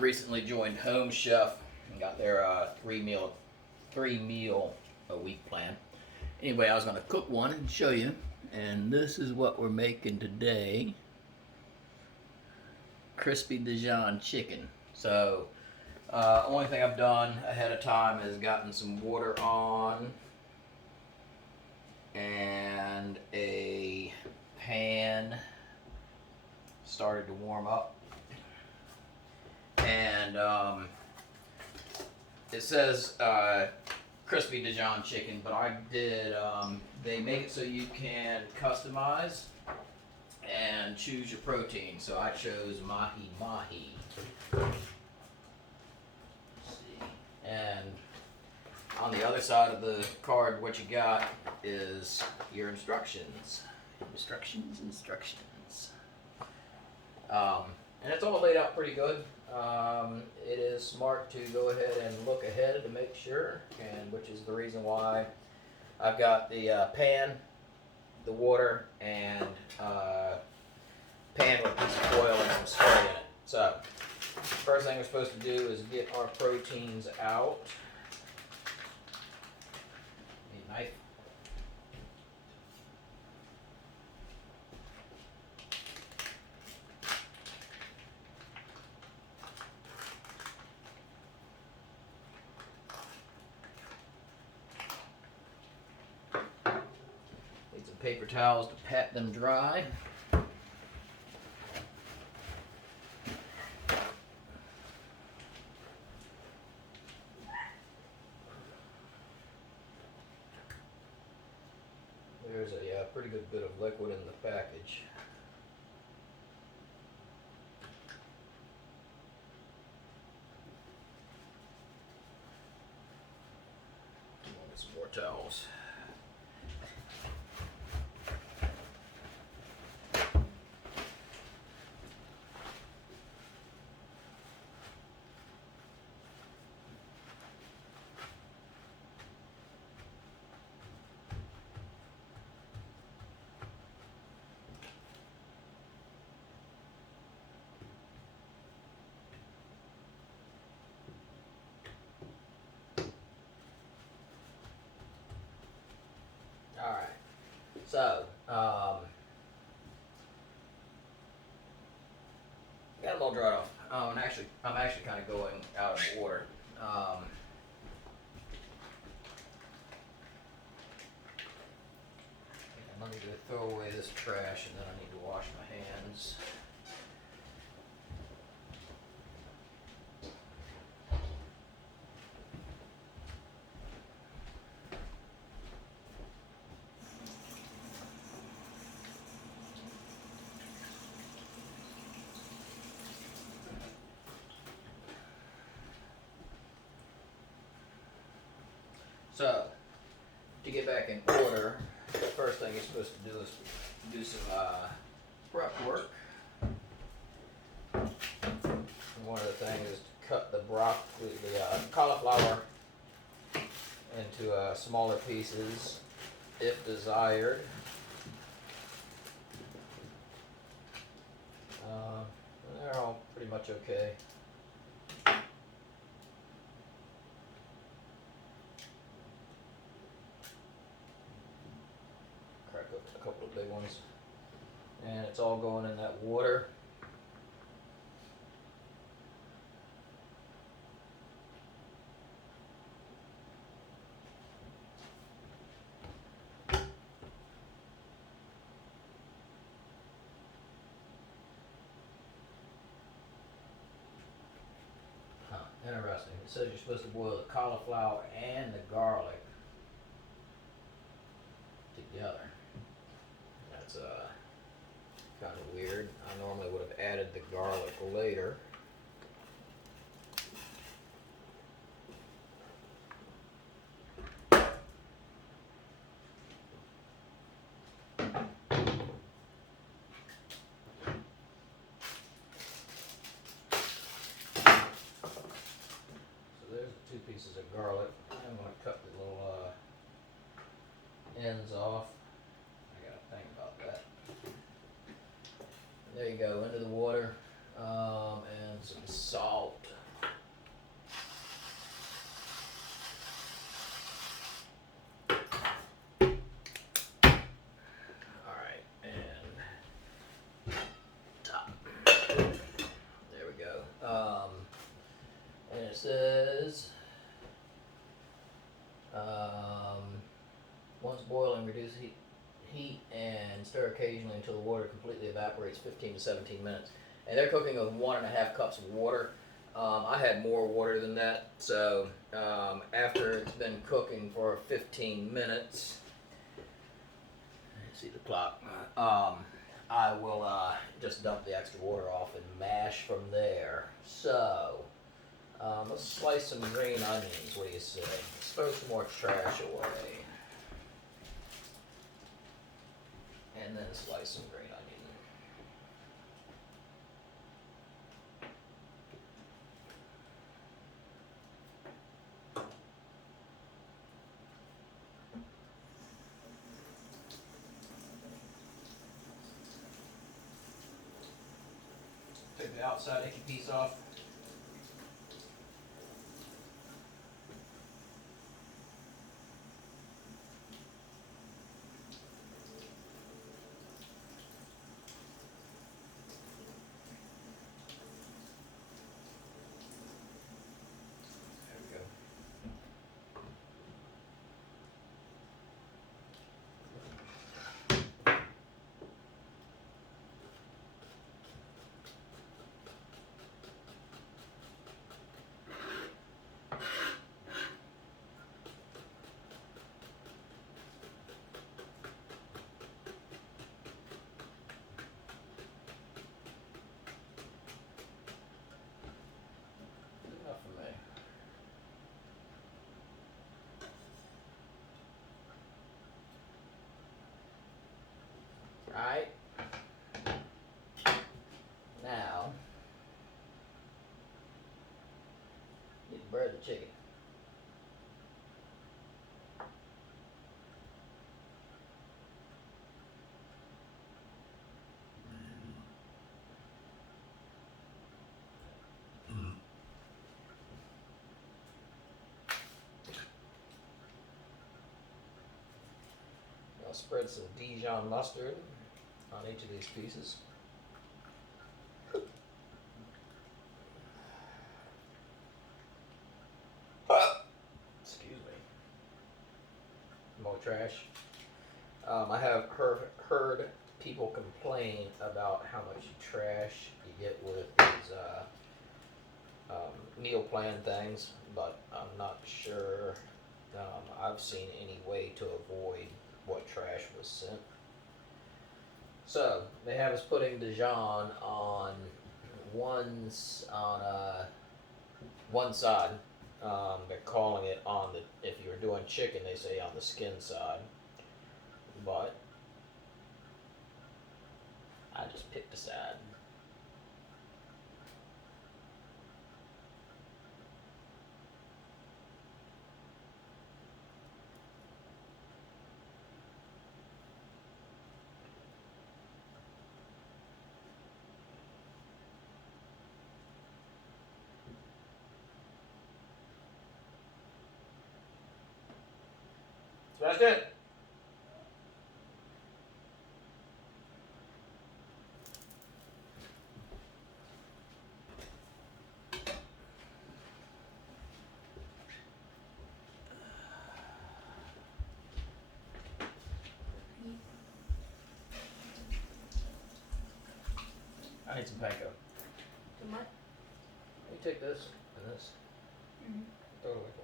recently joined Home Chef and got their three meal a week plan. Anyway, I was going to cook one and show you, and this is what we're making today: crispy Dijon chicken. So, only thing I've done ahead of time is gotten some water on and a pan started to warm up. And it says crispy Dijon chicken, but I did, they make it so you can customize and choose your protein. So I chose mahi mahi. Let's see. And on the other side of the card, what you got is your instructions. Instructions. And it's all laid out pretty good. It is smart to go ahead and look ahead to make sure, and which is the reason why I've got the pan, the water, and pan with a piece of foil and some spray in it. So, first thing we're supposed to do is get our proteins out. Need a knife. Paper towels to pat them dry. There's a pretty good bit of liquid in the package. I'll get some more towels. Alright, so, got them all dried off. And I'm actually kind of going out of order. And I need to throw away this trash, and then I need to wash my hands. So, to get back in order, the first thing you're supposed to do is do some prep work. And one of the things is to cut the cauliflower into smaller pieces, if desired. They're all pretty much okay. A couple of big ones, and it's all going in that water. Interesting. It says you're supposed to boil the cauliflower and the garlic together. That's kind of weird. I normally would have added the garlic later. So there's 2 pieces of garlic. I'm going to cut the little ends off. I got to think about that. There you go, into the water, and some salt. says, once boiling, reduce heat and stir occasionally until the water completely evaporates, 15 to 17 minutes. And they're cooking with 1.5 cups of water. I had more water than that, so after it's been cooking for 15 minutes, see the clock, I will just dump the extra water off and mash from there. So, let's slice some green onions. What do you say? Let's throw some more trash away. And then slice some green onion. Take the outside icky piece off. There we go. Enough for me. Alright. Now, need to bread the chicken. I'll spread some Dijon mustard on each of these pieces. Excuse me. More trash. I have heard people complain about how much trash you get with these meal plan things, but I'm not sure I've seen any way to avoid what trash was sent. So they have us putting Dijon on one side. They're calling it on the, if you're doing chicken, they say on the skin side. But I just picked a side. So that's it. I need some panko. Some what? You take this and this. Mm-hmm. Throw it away for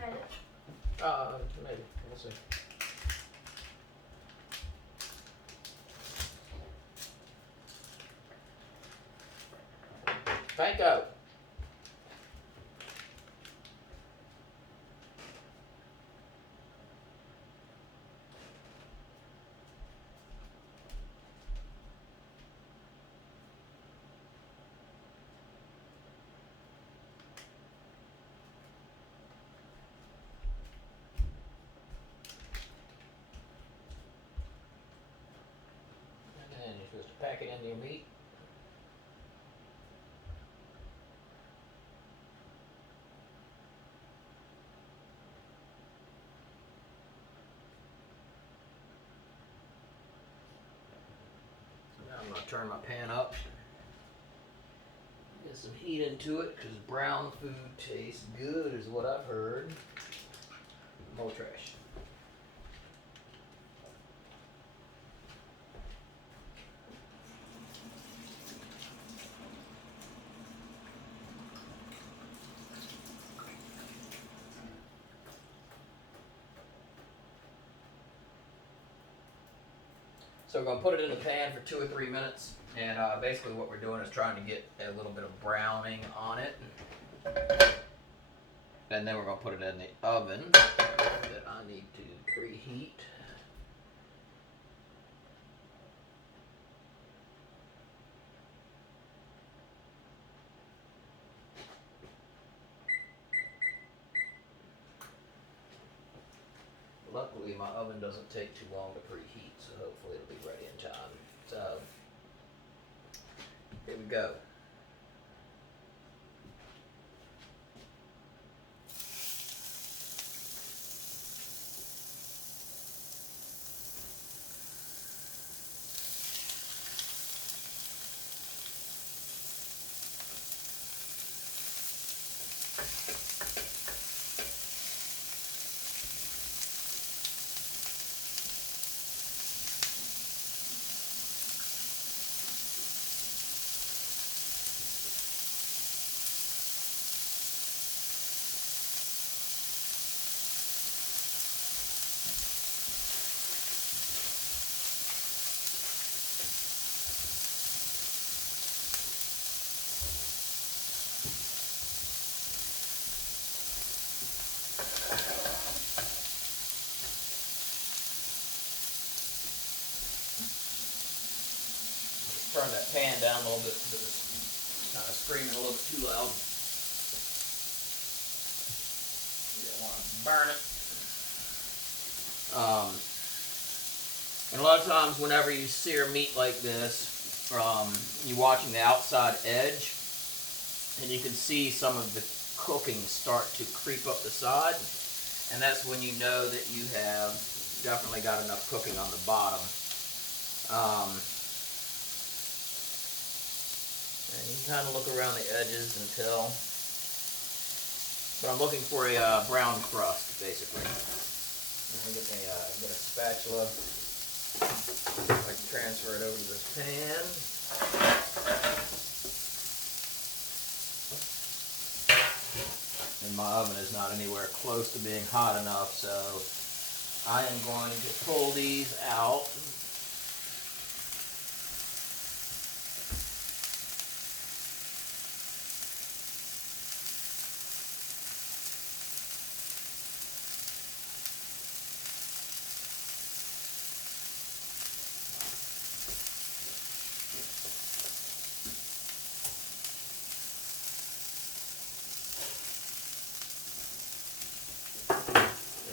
Got it. me. Maybe. We'll see. Panko. And then you're supposed to pack it into your meat. So now I'm going to turn my pan up. Get some heat into it because brown food tastes good, is what I've heard. More trash. So we're going to put it in the pan for 2 or 3 minutes, and basically what we're doing is trying to get a little bit of browning on it. And then we're going to put it in the oven that I need to preheat. Luckily, my oven doesn't take too long to preheat, so hopefully it'll be ready in time. So, here we go. Turn that pan down a little bit because it's kind of screaming a little bit too loud. You don't want to burn it. And a lot of times whenever you sear meat like this, you're watching the outside edge, and you can see some of the cooking start to creep up the side, and that's when you know that you have definitely got enough cooking on the bottom. And you can kind of look around the edges and tell. But I'm looking for a brown crust, basically. Let me get a spatula. I can transfer it over to this pan. And my oven is not anywhere close to being hot enough, so I am going to pull these out.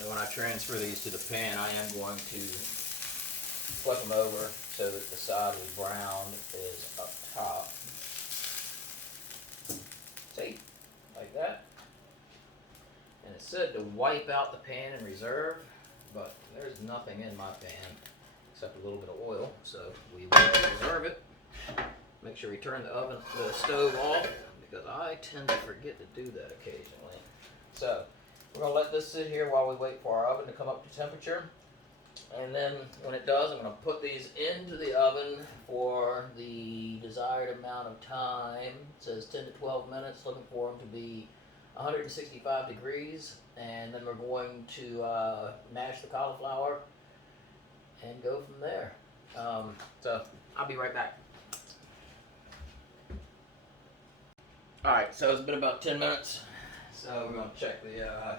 When I transfer these to the pan, I am going to flip them over so that the side of the brown is up top. See? Like that. And it said to wipe out the pan in reserve, but there's nothing in my pan except a little bit of oil, so we will reserve it. Make sure we turn the stove off, because I tend to forget to do that occasionally. So, we're going to let this sit here while we wait for our oven to come up to temperature. And then when it does, I'm going to put these into the oven for the desired amount of time. It says 10 to 12 minutes, looking for them to be 165 degrees. And then we're going to mash the cauliflower and go from there. So I'll be right back. Alright, so it's been about 10 minutes. So we're going to check the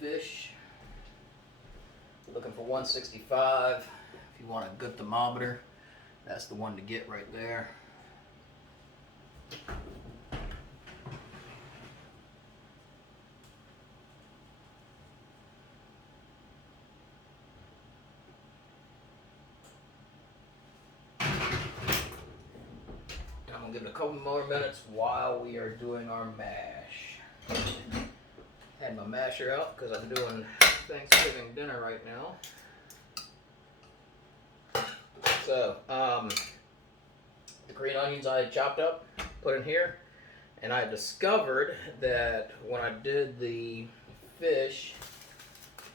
fish. Looking for 165. If you want a good thermometer, that's the one to get right there. And I'm going to give it a couple more minutes while we are doing our mash. Had my masher out because I'm doing Thanksgiving dinner right now. So, the green onions I chopped up, put in here. And I discovered that when I did the fish,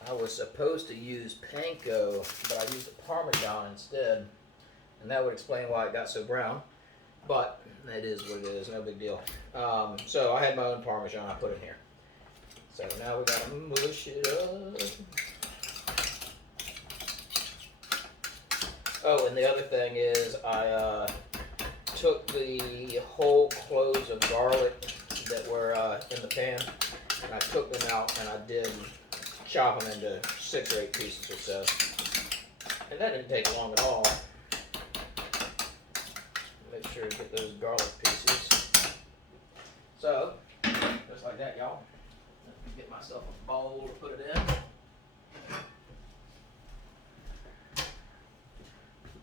I was supposed to use panko, but I used Parmesan instead. And that would explain why it got so brown. But it is what it is, no big deal. So I had my own Parmesan I put in here. So now we gotta mush it up. Oh, and the other thing is I took the whole cloves of garlic that were in the pan, and I took them out and I did chop them into 6 or 8 pieces or so. And that didn't take long at all. Make sure to get those garlic pieces. So, just like that, y'all. Let me get myself a bowl to put it in.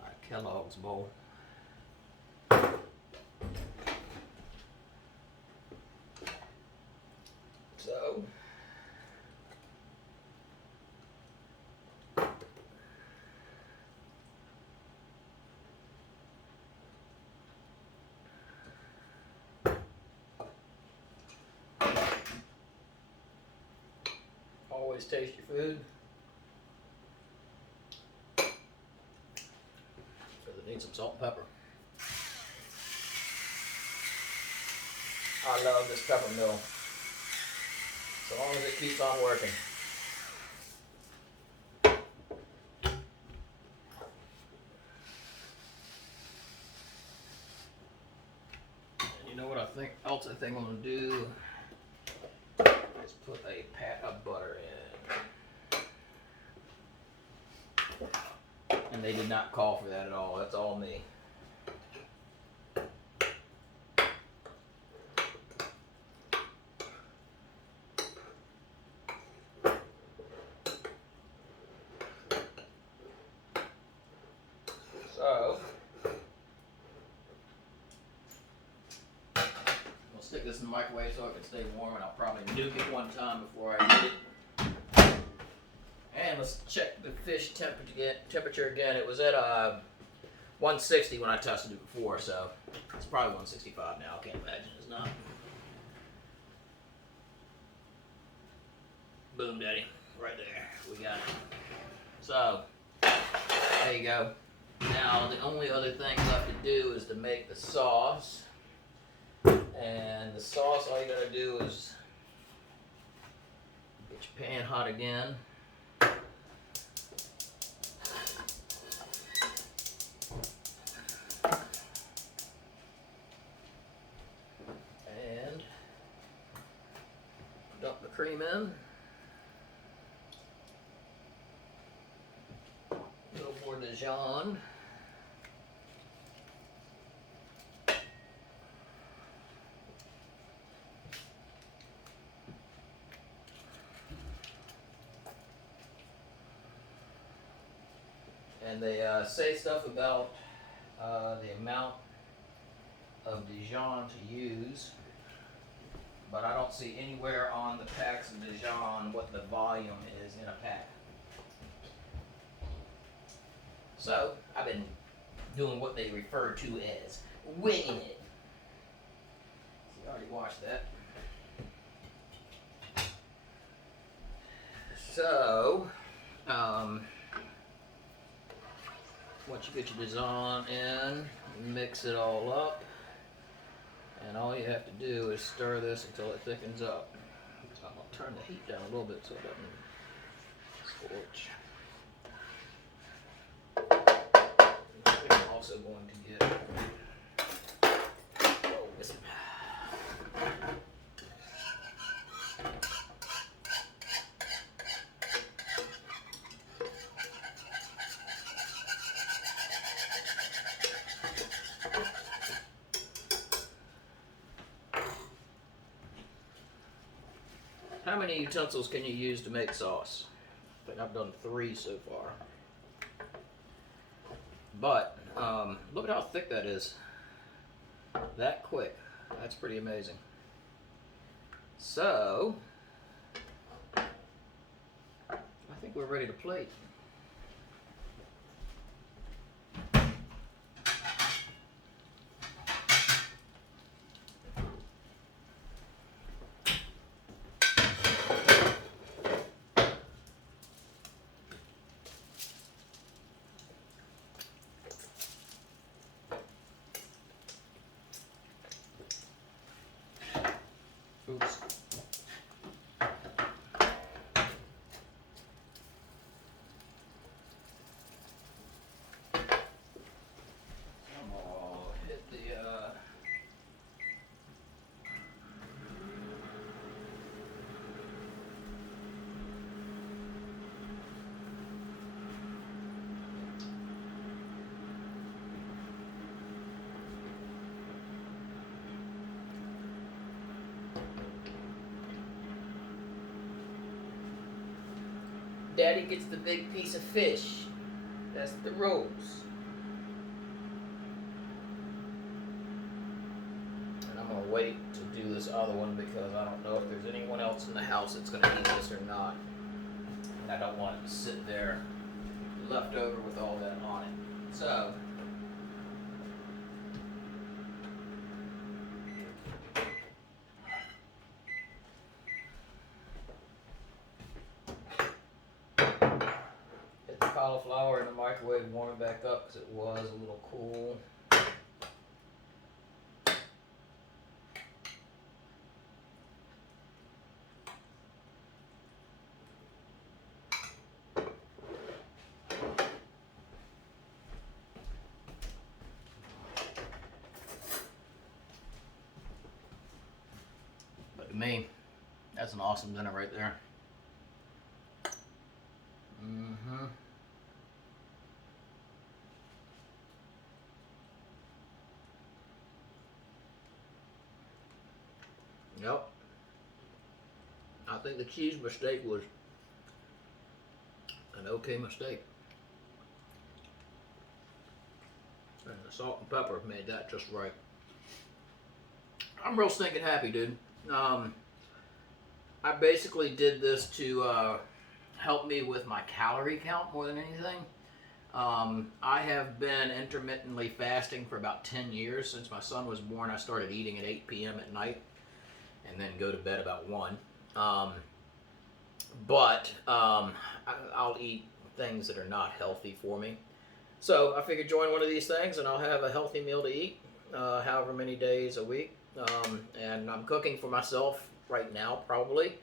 My Kellogg's bowl. So, always taste your food. Because it needs some salt and pepper. I love this pepper mill. So long as it keeps on working. And you know what I think I'm gonna do is put a pat of butter in. And they did not call for that at all. That's all me. So, we'll stick this in the microwave so it can stay warm, and I'll probably nuke it one time before I eat it. And let's check the fish temperature again. It was at 160 when I tested it before, so it's probably 165 now. I can't imagine it's not. Boom, daddy. Right there. We got it. So, there you go. Now, the only other thing left to do is to make the sauce. And the sauce, all you gotta do is get your pan hot again. And dump the cream in. Go for Dijon. And they say stuff about the amount of Dijon to use, but I don't see anywhere on the packs of Dijon what the volume is in a pack. So, I've been doing what they refer to as winging it. See, I already washed that. So, once you get your Dijon in, mix it all up, and all you have to do is stir this until it thickens up. So I'm going to turn the heat down a little bit so it doesn't scorch. I'm also going to get whisk. How many utensils can you use to make sauce? I think I've done 3 so far. But look at how thick that is. That quick. That's pretty amazing. So, I think we're ready to plate. Oops. I'm gonna hit the Daddy gets the big piece of fish. That's the rose. And I'm gonna wait to do this other one because I don't know if there's anyone else in the house that's gonna eat this or not. And I don't want it to sit there left over with all that on it. So, hit the cauliflower in the microwave, warm it back up because it was a little cool. But to me, that's an awesome dinner right there. Mm-hmm. Yep. I think the cheese mistake was an okay mistake. And the salt and pepper made that just right. I'm real stinking happy, dude. I basically did this to help me with my calorie count more than anything. I have been intermittently fasting for about 10 years. Since my son was born, I started eating at 8 p.m. at night and then go to bed about 1. I'll eat things that are not healthy for me. So I figured join one of these things and I'll have a healthy meal to eat however many days a week. And I'm cooking for myself right now, probably.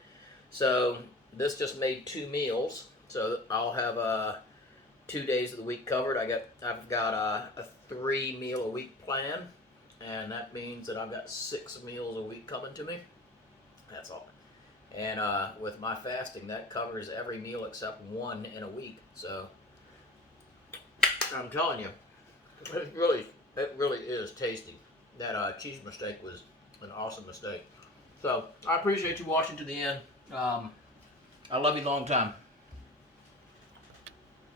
So this just made 2 meals. So I'll have 2 days of the week covered. I've got a 3 meal a week plan, and that means that I've got 6 meals a week coming to me. That's all. And with my fasting, that covers every meal except 1 in a week. So I'm telling you, it really is tasty. That cheese mistake was an awesome mistake. So I appreciate you watching to the end. I love you long time.